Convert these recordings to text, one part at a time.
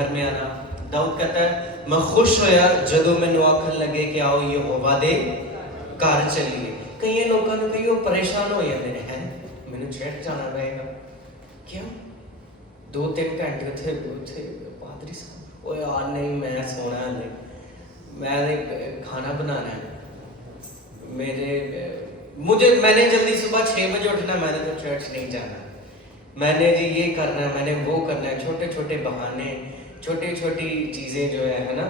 گھر میں آنا. داؤد کہتا ہے میں خوش ہویا جدوں مینوں آکھن لگے کہ آؤ یہوہ دے گھر چلیے. کئی لوگوں نے کئی پریشان ہو جاتے ہیں مینوں چرچ جانا پائے گا. کیوں 2-3 گھنٹے اتنے پادری صاحب وہ یار نہیں میں سونا نہیں, میں نے کھانا بنانا ہے, میں نے جلدی صبح 6 بجے اٹھنا, میں نے تو چرچ نہیں جانا, میں نے جی یہ کرنا ہے, میں نے وہ کرنا ہے. چھوٹے چھوٹے بہانے, چھوٹی چھوٹی چیزیں جو ہے نا,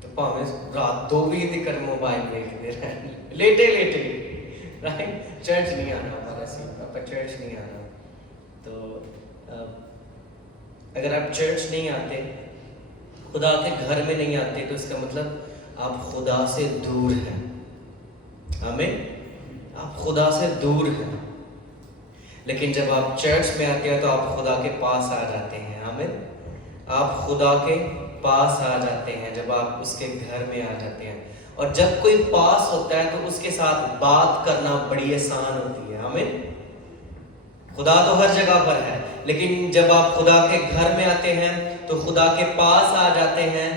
تو پاویں رات 2 بجے تک موبائل دیکھتے رہے لیٹے رائٹ. چرچ نہیں آنا ہمارا چرچ نہیں آنا. تو اگر آپ چرچ نہیں آتے, خدا کے گھر میں نہیں آتے, تو اس کا مطلب آپ خدا سے دور ہیں. آمین. آپ خدا سے دور ہیں. لیکن جب آپ چرچ میں آتے ہیں تو آپ خدا کے پاس آ جاتے ہیں. آمین. آپ خدا کے پاس آ جاتے ہیں جب آپ اس کے گھر میں آ جاتے ہیں. اور جب کوئی پاس ہوتا ہے تو اس کے ساتھ بات کرنا بڑی آسان ہوتی ہے. آمین. خدا تو ہر جگہ پر ہے, لیکن جب آپ خدا کے گھر میں آتے ہیں تو خدا کے پاس آ جاتے ہیں,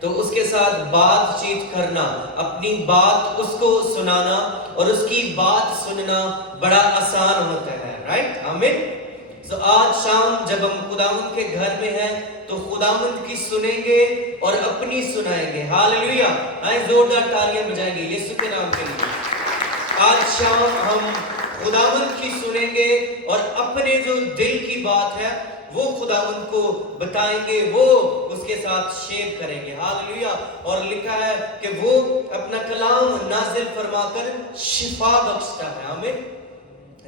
تو اس کے ساتھ بات چیت کرنا, اپنی بات اس کو سنانا اور اس کی بات سننا بڑا آسان ہوتا ہے. رائٹ. آمین. تو آج شام جب ہم خداوند کے گھر میں ہیں تو خداوند کی سنیں گے اور اپنی سنائیں گے. ہاللیلویا. آئے زوردار تالیاں بجائیں گے یسوع کے نام کے لیے. آج شام ہم خداوند کی سنیں گے اور اپنے جو دل کی بات ہے وہ خداوند کو بتائیں گے, وہ اس کے ساتھ شیئر کریں گے. ہاللیلویا. اور لکھا ہے کہ وہ اپنا کلام نازل فرما کر شفا بخشتا ہے. آمین.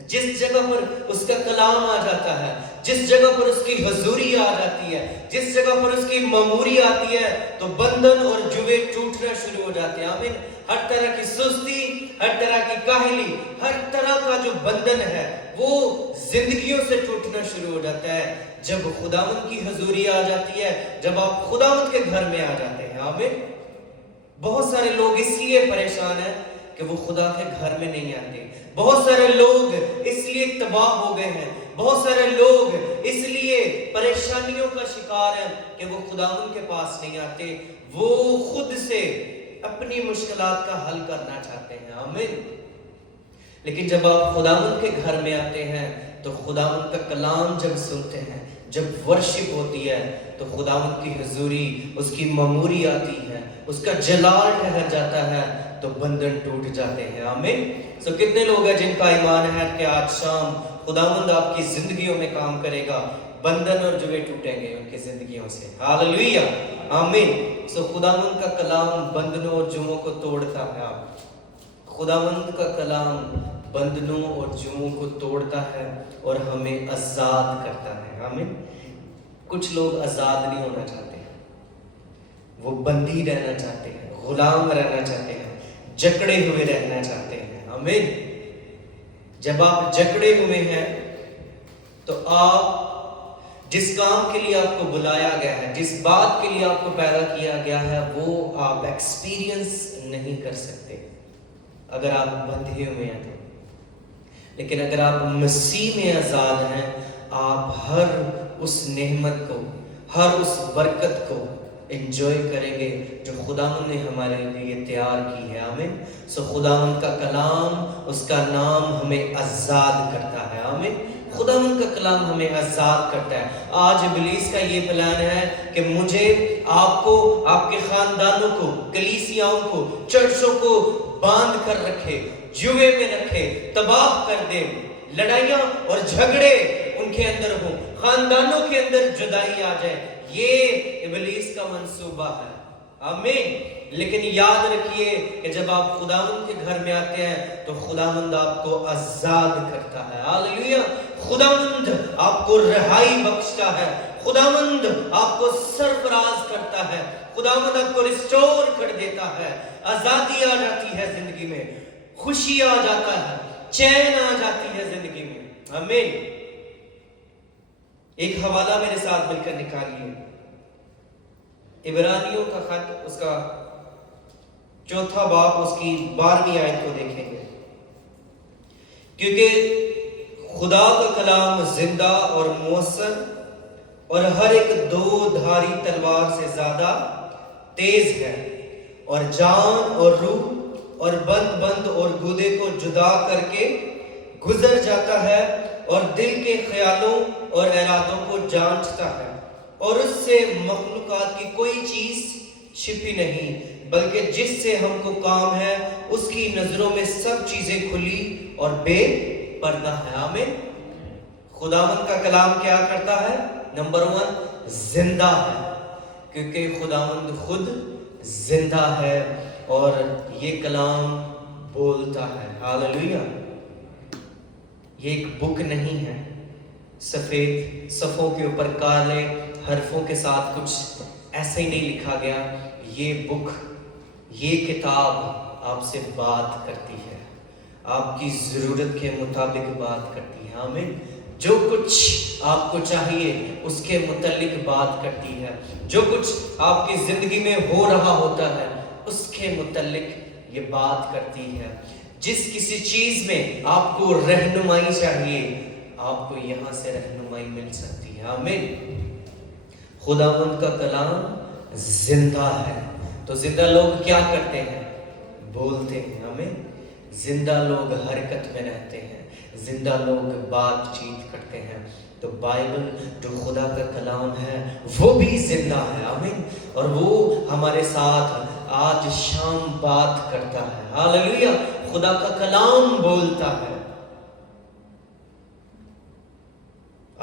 جس جگہ پر اس کا کلام آ جاتا ہے, جس جگہ پر اس کی حضوری آ جاتی ہے, جس جگہ پر اس کی معموری آتی ہے, تو بندھن اور جوے ٹوٹنا شروع ہو جاتے ہیں. آمین. ہر طرح کی سستی, ہر طرح کی کاہلی, ہر طرح کا جو بندھن ہے وہ زندگیوں سے ٹوٹنا شروع ہو جاتا ہے جب خداوند کی حضوری آ جاتی ہے, جب آپ خداوند کے گھر میں آ جاتے ہیں. آمین. بہت سارے لوگ اس لیے پریشان ہیں کہ وہ خدا کے گھر میں نہیں آتے. بہت سارے لوگ اس لیے تباہ ہو گئے ہیں. بہت سارے لوگ اس لیے پریشانیوں کا شکار ہیں کہ وہ خداوند کے پاس نہیں آتے. وہ خود سے اپنی مشکلات کا حل کرنا چاہتے ہیں. آمین. لیکن جب آپ خداوند کے گھر میں آتے ہیں تو خداوند کا کلام جب سنتے ہیں, جب ورشپ ہوتی ہے, تو خداوند کی حضوری, اس کی معموری آتی ہے, اس کا جلال ٹھہر جاتا ہے, تو بندھن ٹوٹ جاتے ہیں. آمین. سو کتنے لوگ ہیں جن کا ایمان ہے کہ آج شام خداوند آپ کی زندگیوں میں کام کرے گا, بندھن اور جوے ٹوٹیں گے ان کی زندگیوں سے. ہاللیلویا. آمین. سو خداوند کا کلام بندھنوں اور جوؤں کو توڑتا ہے. خداوند کا کلام بندھنوں اور جوؤں کو توڑتا ہے اور ہمیں آزاد کرتا ہے. آمین. کچھ لوگ آزاد نہیں ہونا چاہتے, وہ بندی رہنا چاہتے ہیں, غلام رہنا چاہتے ہیں, جکڑے ہوئے رہنا چاہتے ہیں. آمین. جب آپ جکڑے ہوئے ہیں تو آپ جس کام کے لیے آپ کو بلایا گیا ہے, جس بات کے لیے آپ کو پیدا کیا گیا ہے, وہ آپ ایکسپیرینس نہیں کر سکتے اگر آپ بندھے ہوئے ہیں تو. لیکن اگر آپ مسیح میں آزاد ہیں, آپ ہر اس نعمت کو, ہر اس برکت کو انجوائے کریں گے جو خداوند نے ہمارے لیے تیار کی ہے. آمین. سو خداوند کا کلام, اس کا نام ہمیں آزاد کرتا ہے. آمین. خداوند کا کلام ہمیں آزاد کرتا ہے. آج ابلیس کا یہ پلان ہے کہ مجھے, آپ کو, آپ کے خاندانوں کو, کلیسیاؤں کو, چرچوں کو باندھ کر رکھے, جوے میں رکھے, تباہ کر دے, لڑائیاں اور جھگڑے ان کے اندر ہوں, خاندانوں کے اندر جدائی آ جائے. یہ ابلیس کا منصوبہ ہے. آمین. لیکن یاد رکھیے کہ جب آپ خداوند کے گھر میں آتے ہیں تو خداوند آپ کو آزاد کرتا ہے. ہاللیلویا. خداوند آپ کو رہائی بخشتا ہے, خداوند آپ کو سرفراز کرتا ہے, خداوند آپ کو ریسٹور کر دیتا ہے. آزادی آ جاتی ہے زندگی میں, خوشی آ جاتا ہے, چین آ جاتی ہے زندگی میں. آمین. ایک حوالہ میرے ساتھ مل کر نکالیے. عبرانیوں کا خط, اس کا 4 باب, اس کی 12ویں آیت کو دیکھیں گے. کیونکہ خدا کا کلام زندہ اور مؤثر اور ہر ایک دو دھاری تلوار سے زیادہ تیز ہے، اور جان اور روح اور بند اور گودے کو جدا کر کے گزر جاتا ہے، اور دل کے خیالوں اور ارادوں کو جانچتا ہے، اور اس سے مخلوقات کی کوئی چیز چھپی نہیں، بلکہ جس سے ہم کو کام ہے اس کی نظروں میں سب چیزیں کھلی اور بے پردہ ہے۔ آمین۔ خداوند کا کلام کیا کرتا ہے؟ نمبر 1 زندہ ہے، کیونکہ خداوند خود زندہ ہے اور یہ کلام بولتا ہے۔ ہاللویہ۔ یہ ایک بک نہیں ہے سفید صفوں کے اوپر کالے حرفوں کے ساتھ کچھ ایسے ہی نہیں لکھا گیا۔ یہ بک، یہ کتاب آپ سے بات کرتی ہے، آپ کی ضرورت کے مطابق بات کرتی ہے۔ آمین۔ جو کچھ آپ کو چاہیے اس کے متعلق بات کرتی ہے، جو کچھ آپ کی زندگی میں ہو رہا ہوتا ہے اس کے متعلق یہ بات کرتی ہے۔ جس کسی چیز میں آپ کو رہنمائی چاہیے، آپ کو یہاں سے رہنمائی مل سکتی ہے۔ آمین۔ خداوند کا کلام زندہ ہے۔ تو زندہ لوگ کیا کرتے ہیں؟ بولتے ہیں۔ آمین۔ زندہ لوگ حرکت میں رہتے ہیں، زندہ لوگ بات چیت کرتے ہیں۔ تو بائبل جو خدا کا کلام ہے وہ بھی زندہ ہے۔ آمین۔ اور وہ ہمارے ساتھ آج شام بات کرتا ہے۔ ہاللویہ۔ خدا کا کلام بولتا ہے۔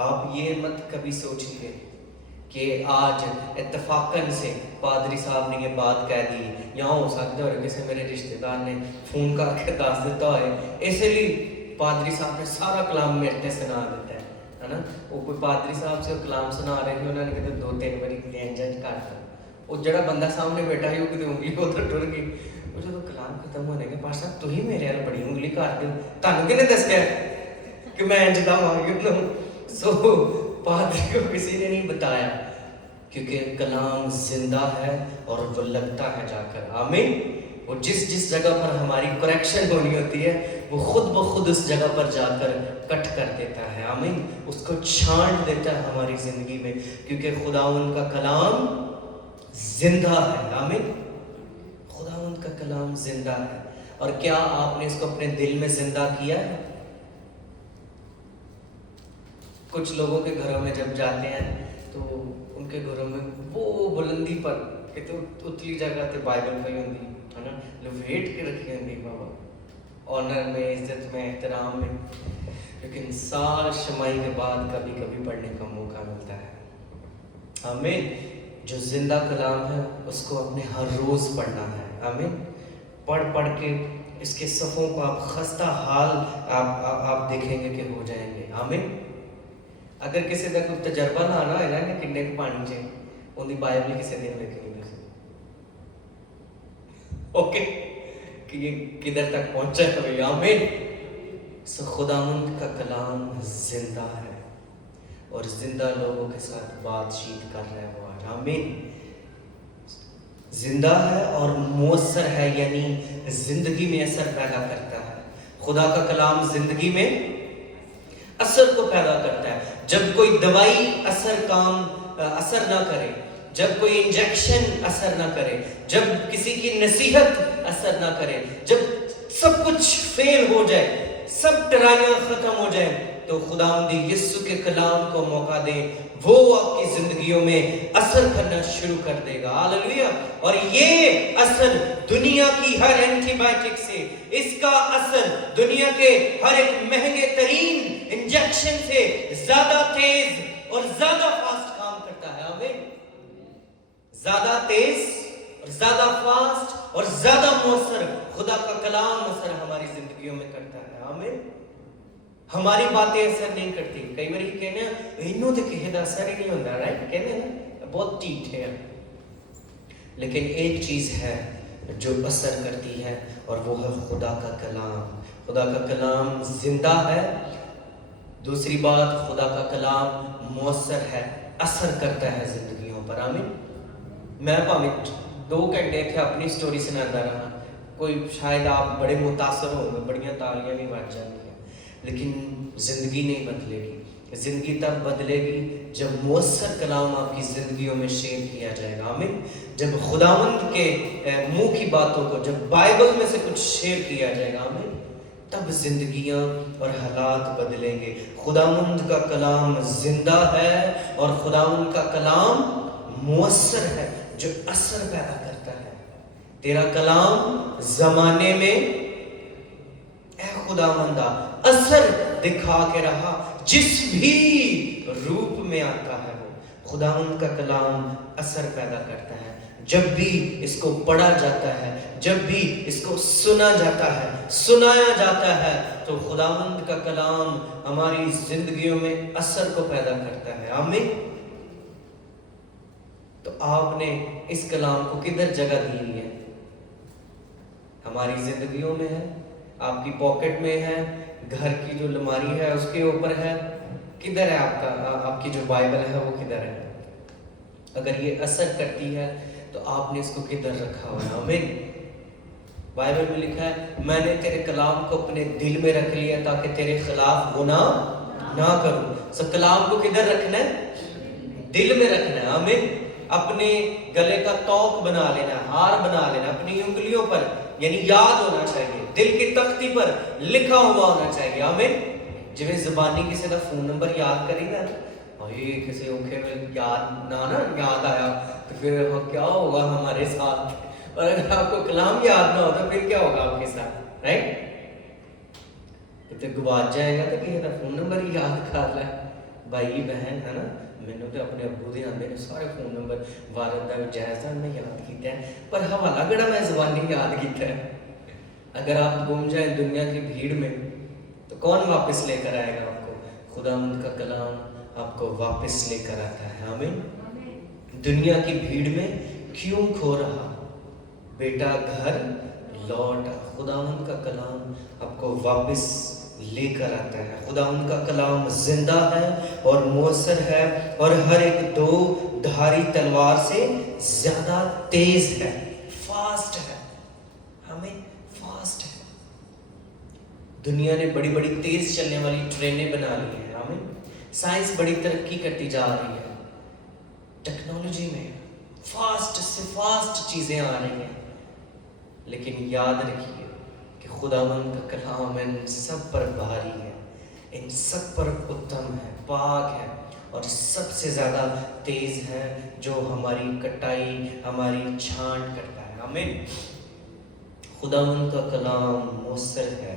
آپ یہ مت کبھی سوچیے کہ آج اتفاقاً سے پادری صاحب نے یہ بات کہہ دی، یہاں ہو سکتا ہے کسی میرے رشتہ دار نے فون کر کے دس دیتا ہے، اس لیے پادری صاحب نے سارا کلام میرے سنا دیتا ہے نا۔ وہ کوئی پادری صاحب سے کلام سنا رہے ہیں، انہوں نے کہتے 2-3 باری انجن کر دیا، وہ جڑا بندہ سامنے بیٹھا ہے وہ کہتے انگلی ادھر ٹر گئی۔ وہ جب کلام ختم ہونے کے پاس صاحب تھی میرے یار بڑی انگلی کر دو، تھانوں کنے دسیا کہ میں انج دا مانگی ہوں؟ سو پادری کو کسی نے نہیں بتایا، کیونکہ کلام زندہ ہے اور وہ لگتا ہے جا کر۔ آمین۔ وہ جس جگہ پر ہماری کریکشن ہونی ہوتی ہے وہ خود بخود اس جگہ پر جا کر کٹ کر دیتا ہے۔ آمین۔ اس کو چھانٹ دیتا ہے ہماری زندگی میں، کیونکہ خداوند کا کلام زندہ ہے۔ آمین۔ خداوند کا کلام زندہ ہے۔ اور کیا آپ نے اس کو اپنے دل میں زندہ کیا ہے؟ کچھ لوگوں کے گھروں میں جب جاتے ہیں تو ان کے گھروں میں وہ بلندی پر کہ تو اتلی جگہ تے بائبل پئی ہوندی ہے نا، لپیٹ کے رکھی ہوندی بابا، آنر میں، عزت میں، احترام میں، لیکن سال شمائی کے بعد کبھی کبھی پڑھنے کا موقع ملتا ہے۔ آمین۔ جو زندہ کلام ہے اس کو اپنے ہر روز پڑھنا ہے۔ آمین۔ پڑھ کے اس کے صفوں کو آپ خستہ حال آپ دیکھیں گے کہ ہو جائیں گے۔ آمین۔ اگر کسی کا کوئی تجربہ نہ آنا ہے نا کہ کنے کو پانی چاہیے، ان کی بائبل کسی دن لکھنی ہے اوکے کہ یہ کدھر تک پہنچا ہے۔ آمین۔ سو خداوند کا کلام زندہ ہے اور زندہ لوگوں کے ساتھ بات چیت کر رہا ہے وہ آج۔ آمین۔ زندہ ہے اور مؤثر ہے، یعنی زندگی میں اثر پیدا کرتا ہے۔ خدا کا کلام زندگی میں اثر کو پیدا کرتا ہے۔ جب کوئی دوائی اثر نہ کرے، جب کوئی انجیکشن اثر نہ کرے، جب کسی کی نصیحت اثر نہ کرے، جب سب کچھ فیل ہو جائے، سب ٹرائیاں ختم ہو جائیں، تو خداوند یسوع کے کلام کو موقع دیں، وہ آپ کی زندگیوں میں اثر کرنا شروع کر دے گا۔ ہاللویہ۔ اور یہ اثر دنیا کی ہر اینٹی بائیوٹک سے، اس کا اثر دنیا کے ہر ایک مہنگے ترین انجیکشن سے زیادہ تیز اور زیادہ فاسٹ کام کرتا ہے۔ آمین۔ زیادہ تیز اور زیادہ فاسٹ اور زیادہ مؤثر خدا کا کلام اثر ہماری زندگیوں میں کرتا ہے۔ آمین۔ ہماری باتیں اثر نہیں کرتی۔ کئی بار یہ کہنے انہوں تے کہے دا اثر ہی نہیں ہوتا، رائٹ؟ کہنے نا بہت ٹھیک ہے، لیکن ایک چیز ہے جو اثر کرتی ہے اور وہ ہے خدا کا کلام۔ خدا کا کلام زندہ ہے۔ دوسری بات، خدا کا کلام مؤثر ہے، اثر کرتا ہے زندگیوں پر۔ آمین۔ میں پاویں 2 گھنٹے تھے اپنی سٹوری سناتا رہا، کوئی شاید آپ بڑے متاثر ہوں گے، بڑیاں تالیاں بھی بج جائیں گی، لیکن زندگی نہیں بدلے گی۔ زندگی تب بدلے گی جب مؤثر کلام آپ کی زندگیوں میں شیئر کیا جائے گا. آمین. جب خداوند کے منہ کی باتوں کو، جب بائبل میں سے کچھ شیئر کیا جائے گا، آمین، تب زندگیاں اور حالات بدلیں گے. خداوند کا کلام زندہ ہے اور خداوند کا کلام مؤثر ہے جو اثر پیدا کرتا ہے. تیرا کلام زمانے میں اے خداوندہ اثر دکھا کے رہا، جس بھی روپ میں آتا ہے وہ خداوند کا کلام اثر پیدا کرتا ہے. جب بھی اس کو پڑھا جاتا ہے، جب بھی اس کو سنا جاتا ہے، سنایا جاتا ہے، تو خداوند کا کلام ہماری زندگیوں میں اثر کو پیدا کرتا ہے. آمین. تو آپ نے اس کلام کو کدھر جگہ دی ہے؟ ہماری زندگیوں میں ہے، آپ کی پاکٹ میں ہے، گھر کی جو الماری ہے اس کے اوپر ہے. کدھر ہے آپ کی جو بائبل ہے وہ کدھر ہے؟ اگر یہ اثر کرتی ہے تو آپ نے اس کو کدھر رکھا ہوا ہے؟ آمین. بائبل میں لکھا ہے میں نے تیرے کلام کو اپنے دل میں رکھ لیا تاکہ تیرے خلاف گناہ نہ کروں. سو کلام کو کدھر رکھنا ہے؟ دل میں رکھنا ہے. آمین. اپنے گلے کا توق بنا لینا، ہار بنا لینا، اپنی انگلیوں پر، یعنی یاد ہونا چاہیے، دل کی تختی پر لکھا ہوا ہونا چاہیے. آمین. جب زبانی کسی کا فون نمبر یاد کرے گا بھائی، کسی اوکھے میں یاد آیا تو پھر کیا ہوگا ہمارے ساتھ. اور اگر آپ کو کلام یاد نہ ہو تو پھر کیا ہوگا آپ کے ساتھ؟ رائٹ. تو گواچ جائے گا تو کسی کا فون نمبر ہی یاد کر لے. بھائی بہن ہے نا، میں نے اپنے ابو دے آندے نے سارے فون نمبر والدہ جائزہ میں یاد کیتا ہے، پر حوالہ گڑا میں زبانی یاد کیتا ہے. اگر آپ گم جائیں دنیا کی بھیڑ میں تو کون واپس لے کر آئے گا آپ کو؟ خداوند کا کلام آپ کو واپس لے کر آتا ہے. آمین. دنیا کی بھیڑ میں کیوں کھو رہا بیٹا، گھر لوٹ. خداوند کا کلام آپ کو واپس لے کر آتا ہے. خداوند کا کلام زندہ ہے اور مؤثر ہے اور ہر ایک دو دھاری تلوار سے زیادہ تیز ہے، فاسٹ ہے. ہمیں فاسٹ ہے. دنیا نے بڑی بڑی تیز چلنے والی ٹرینیں بنا لی ہیں. ہمیں سائنس بڑی ترقی کرتی جا رہی ہے، ٹیکنالوجی میں فاسٹ سے فاسٹ چیزیں آ رہی ہیں، لیکن یاد رکھیے کہ خداوند کا کلام ان سب پر بھاری ہے، ان سب پر اتم ہے، پاک ہے اور سب سے زیادہ تیز ہے، جو ہماری کٹائی، ہماری چھانٹ کرتا ہے. آمین. خداوند کا کلام مؤثر ہے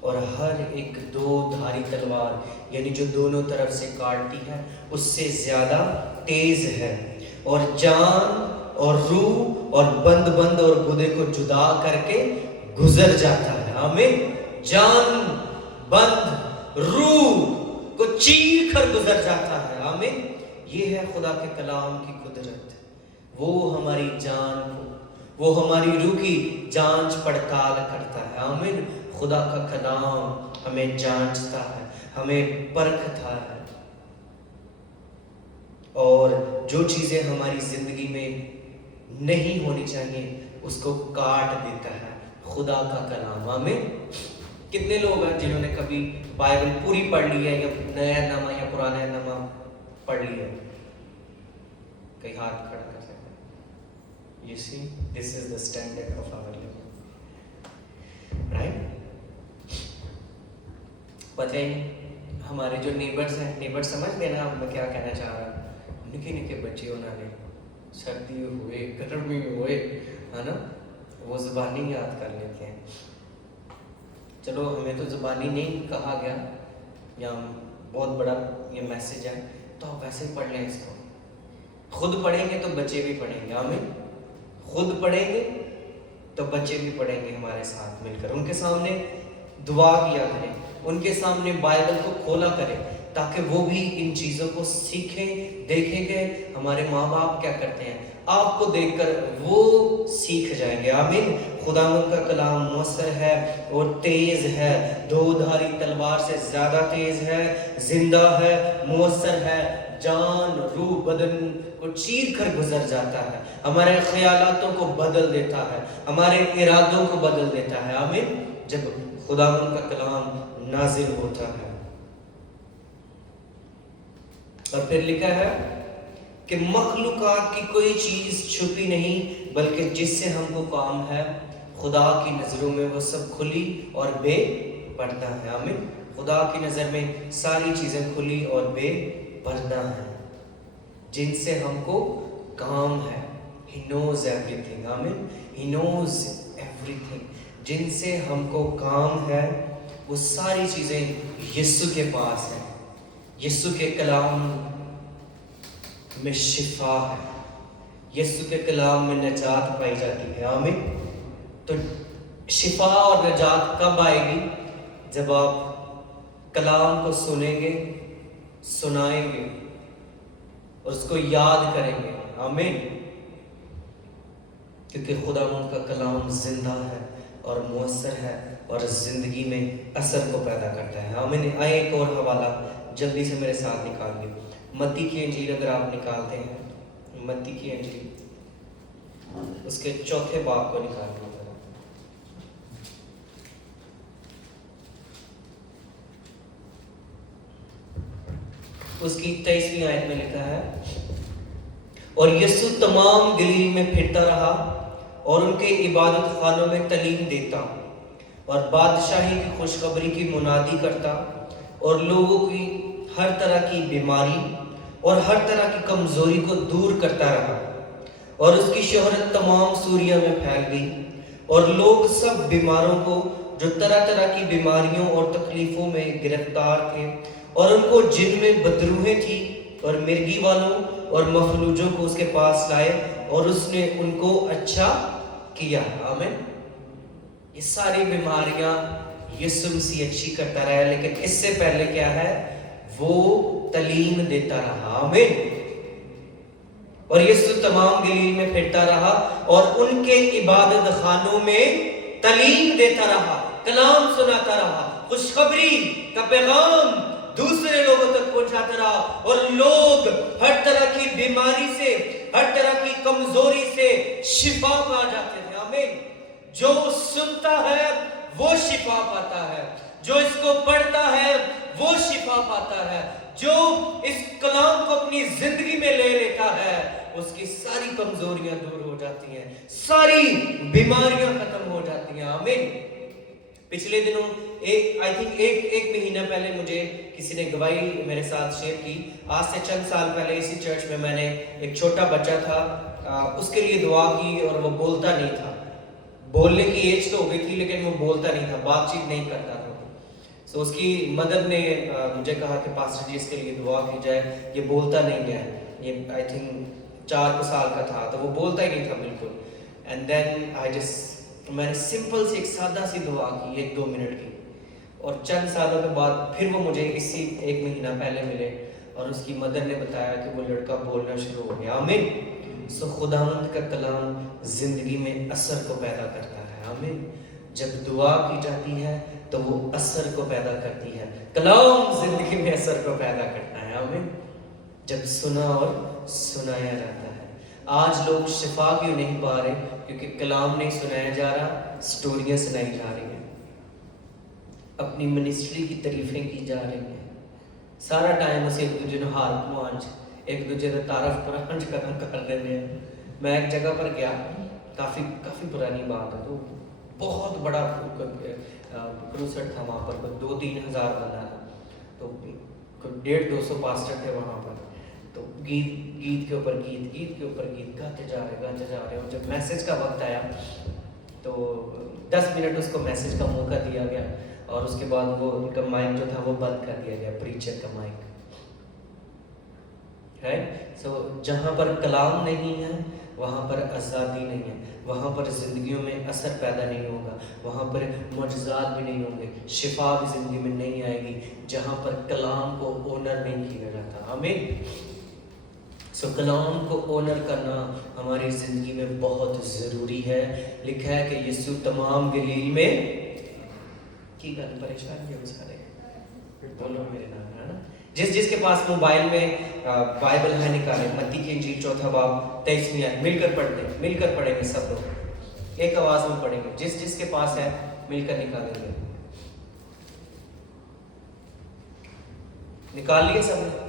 اور ہر ایک دو دھاری تلوار، یعنی جو دونوں طرف سے کاٹتی ہے، اس سے زیادہ تیز ہے اور جان اور روح اور بند اور گدے کو جدا کر کے گزر جاتا ہے. آمین. جان، بند، روح کو چیر کر گزر جاتا ہے. آمین. یہ ہے خدا کے کلام کی قدرت. وہ ہماری جان کو، وہ ہماری روح کی جانچ پڑتال کرتا ہے. آمین. خدا کا کلام ہمیں جانچتا ہے، ہمیں پرکھتا ہے، اور جو چیزیں ہماری زندگی میں نہیں ہونی چاہیے اس کو کاٹ دیتا ہے خدا کا کلام. آمین. کتنے لوگ ہیں جنہوں نے کبھی بائبل پوری پڑھ لی ہے، یا نیا نامہ یا پرانا نامہ پڑھ لیا؟ کئی ہاتھ کھڑا کر سکتے ہیں. You see, this is the standard of our living. Right? پتہ ہی ہمارے جو نیبرز ہیں، نیبر سمجھ گئے نا میں کیا کہنا چاہ رہا ہوں؟ نکے نکے بچے انہوں نے سردی ہوئے، گرمی ہوئے، ہے نا، وہ زبانی یاد کر لیتے ہیں. چلو ہمیں تو زبانی نہیں کہا گیا، یا بہت بڑا یہ میسج ہے، تو آپ ویسے ہی پڑھ لیں اس کو. خود پڑھیں گے تو بچے بھی پڑھیں گے. آمین. خود پڑھیں گے تو بچے بھی پڑھیں گے ہمارے ساتھ مل کر. ان کے سامنے دعا کیا کریں، ان کے سامنے بائبل کو کھولا کریں، تاکہ وہ بھی ان چیزوں کو سیکھیں، دیکھیں کہ ہمارے ماں باپ کیا کرتے ہیں. آپ کو دیکھ کر وہ سیکھ جائیں گے. آمین. خداوند کا کلام مؤثر ہے اور تیز ہے، دو دھاری تلوار سے زیادہ تیز ہے، زندہ ہے، مؤثر ہے، جان، روح، بدن کو چیر کر گزر جاتا ہے، ہمارے خیالاتوں کو بدل دیتا ہے، ہمارے ارادوں کو بدل دیتا ہے. آمین. جب خداوند کا کلام نازل ہوتا ہے. اور پھر لکھا ہے کہ مخلوقات کی کوئی چیز چھپی نہیں، بلکہ جس سے ہم کو کام ہے، خدا کی نظروں میں وہ سب کھلی اور بے پردہ ہے۔ آمین۔ خدا کی نظر میں ساری چیزیں کھلی اور بے پردہ ہیں، جن سے ہم کو کام ہے۔ He knows everything. آمین۔ He knows everything. جن سے ہم کو کام ہے، وہ ساری چیزیں یسوع کے پاس ہیں۔ یسوع کے کلام میں شفا ہے، یسوع کے کلام میں نجات پائی جاتی ہے۔ آمین۔ تو شفا اور نجات کب آئے گی؟ جب آپ کلام کو سنیں گے، سنائیں گے اور اس کو یاد کریں گے۔ آمین۔ کیونکہ خدا ان کا کلام زندہ ہے اور مؤثر ہے اور زندگی میں اثر کو پیدا کرتا ہے۔ آمین۔ آئے ایک اور حوالہ جلدی سے میرے ساتھ نکالیے، متی کی انجیل اگر آپ نکالتے ہیں، متی کی انجیل اس کے 4 باب کو نکالیے۔ اس کی 23ویں آیت میں لکھا ہے، اور یسوع تمام گلیل میں پھرتا رہا اور ان کے عبادت خانوں میں تعلیم دیتا اور بادشاہی کی خوشخبری کی منادی کرتا اور لوگوں کی ہر طرح کی بیماری اور ہر طرح کی کمزوری کو دور کرتا رہا، اور اس کی شہرت تمام سوریا میں پھیل گئی، اور لوگ سب بیماروں کو جو طرح طرح کی بیماریوں اور تکلیفوں میں گرفتار تھے اور ان کو جن میں بدروہیں تھی اور مرگی والوں اور مفلوجوں کو اس کے پاس لائے، اور اس نے ان کو اچھا کیا۔ آمین۔ یہ ساری بیماریاں یسوع مسیح اچھی کرتا رہا، لیکن اس سے پہلے کیا ہے؟ وہ تعلیم دیتا رہا۔ آمین۔ اور یسوع تمام گلیل میں پھرتا رہا اور ان کے عبادت خانوں میں تعلیم دیتا رہا، کلام سناتا رہا، خوشخبری کا پیغام دوسرے لوگوں تک پہنچاتا رہا، اور لوگ ہر طرح کی بیماری سے، ہر طرح کی کمزوری سے شفا پا جاتے تھے۔ آمین۔ جو سنتا ہے وہ شفا پاتا ہے، جو اس کو پڑھتا ہے وہ شفا پاتا ہے، جو اس کلام کو اپنی زندگی میں لے لیتا ہے اس کی ساری کمزوریاں دور ہو جاتی ہیں، ساری بیماریاں ختم ہو جاتی ہیں۔ آمین۔ پچھلے دنوں ایک مہینہ پہلے مجھے کسی نے گواہی میرے ساتھ شیئر کی۔ آج سے چند سال پہلے اسی چرچ میں نے ایک چھوٹا بچہ تھا، اس کے لیے دعا کی اور وہ بولتا نہیں تھا، بولنے کی ایج تو ہو گئی تھی لیکن وہ بولتا نہیں تھا، بات چیت نہیں کرتا تھا۔ سو اس کی مدر نے مجھے کہا کہ پاسٹر جی اس کے لیے دعا کی جائے، یہ بولتا نہیں ہے، یہ آئی تھنک 4 سال کا تھا، تو وہ بولتا ہی نہیں تھا بالکل۔ اینڈ دین میں نے سمپل سی ایک سادہ سی دعا کی 1-2 منٹ کی، اور چند سالوں کے بعد پھر وہ مجھے اسی 1 مہینہ پہلے ملے اور اس کی مدر نے بتایا کہ وہ لڑکا بولنا شروع ہو گیا۔ آمین۔ سو خداوند کا کلام زندگی میں اثر کو پیدا کرتا ہے۔ آمین۔ جب دعا کی جاتی ہے تو وہ اثر کو پیدا کرتی ہے، کلام زندگی میں اثر کو پیدا کرتا ہے۔ آمین۔ جب سنا اور سنایا جاتا ہے۔ آج لوگ شفا کیوں نہیں پا رہے؟ کیونکہ کلام نہیں سنایا جا رہا، سٹوریاں سنائی جا رہی ہیں، اپنی منسٹری کی تعریفیں کی جا رہی ہیں، سارا ٹائم اسے ایک دوجے نے ہار پوانچ، ایک دوجے نے تعارف پرانچ ختم کر دینے ہیں۔ میں ایک جگہ پر گیا، کافی پرانی بات ہے، تو بہت بڑا کروسٹ تھا وہاں پر، 2-3 ہزار بندہ تھا، تو 150-200 پاسٹر تھے وہاں پر، تو گیت کے اوپر گیت گاتے جا رہے، اور جب میسج کا وقت آیا تو 10 منٹ اس کو میسج کا موقع دیا گیا، اور اس کے بعد وہ ان کا مائک جو تھا وہ بند کر دیا گیا، پریچر کا مائک ہے۔ سو جہاں پر کلام نہیں ہے وہاں پر آزادی نہیں ہے، وہاں پر زندگیوں میں اثر پیدا نہیں ہوگا، وہاں پر معجزات بھی نہیں ہوں گے، شفا بھی زندگی میں نہیں آئے گی جہاں پر کلام کو اونر نہیں کیا جاتا۔ آمین۔ سو کلام کو اونر کرنا ہماری زندگی میں بہت ضروری ہے۔ لکھا ہے کہ یسوع تمام گلیل میں کی گل پریشان کیا سارے بولو میرے نام ہے نا، جس کے پاس موبائل میں بائبل ہے نکالے، متی کی انجیل 4 باب 23ویں آیت، مل کر پڑھیں گے سب لوگ، ایک آواز میں پڑھیں گے، جس کے پاس ہے مل کر نکالیں گے۔ نکال لیے سب نے؟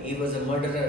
He was a murderer।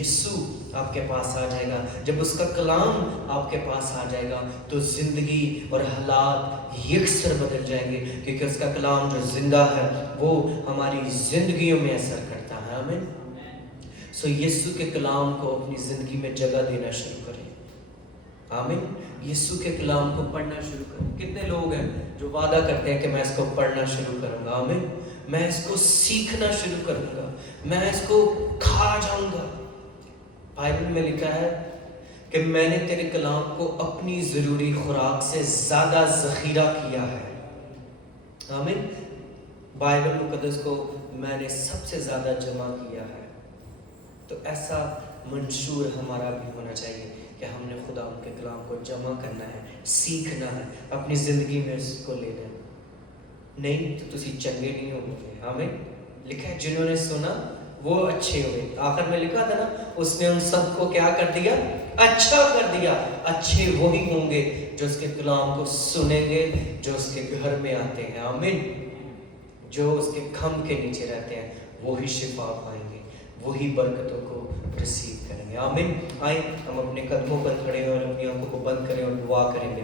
یسوع آپ کے پاس آ جائے گا، جب اس کا کلام آپ کے پاس آ جائے گا تو زندگی اور حالات یکسر بدل جائیں گے، کیونکہ اس کا کلام جو زندہ ہے وہ ہماری زندگیوں میں اثر کرتا ہے۔ آمین۔ سو یسوع کے کلام کو اپنی زندگی میں جگہ دینا شروع کریں۔ آمین۔ یسوع کے کلام کو پڑھنا شروع کریں۔ کتنے لوگ ہیں جو وعدہ کرتے ہیں کہ میں اس کو پڑھنا شروع کروں گا، آمین، میں اس کو سیکھنا شروع کروں گا، میں اس کو کھا جاؤں گا۔ بائبل میں لکھا ہے کہ میں نے تیرے کلام کو اپنی ضروری خوراک سے زیادہ ذخیرہ کیا ہے۔ آمین۔ بائبل مقدس کو میں نے سب سے زیادہ جمع کیا ہے۔ تو ایسا منشور ہمارا بھی ہونا چاہیے کہ ہم نے خدا ان کے کلام کو جمع کرنا ہے، سیکھنا ہے، اپنی زندگی میں اس کو لینا ہے، نہیں تو تسی چنگے نہیں ہو گے۔ آمین۔ لکھا ہے جنہوں نے سنا وہ اچھے ہوئے، آخر میں لکھا تھا نا، اس نے ان سب کو کیا کر دیا؟ اچھا کر دیا۔ اچھے وہی ہوں گے جو اس کے کلام کو سنیں گے، جو اس کے گھر میں آتے ہیں۔ آمین۔ جو اس کے کھم کے نیچے رہتے ہیں وہی شفا پائیں گے، وہی برکتوں کو ریسیو کریں گے۔ آمین۔ آئیں ہم اپنے قدموں پر کھڑے ہیں اور اپنی آنکھوں کو بند کریں اور دعا کریں گے۔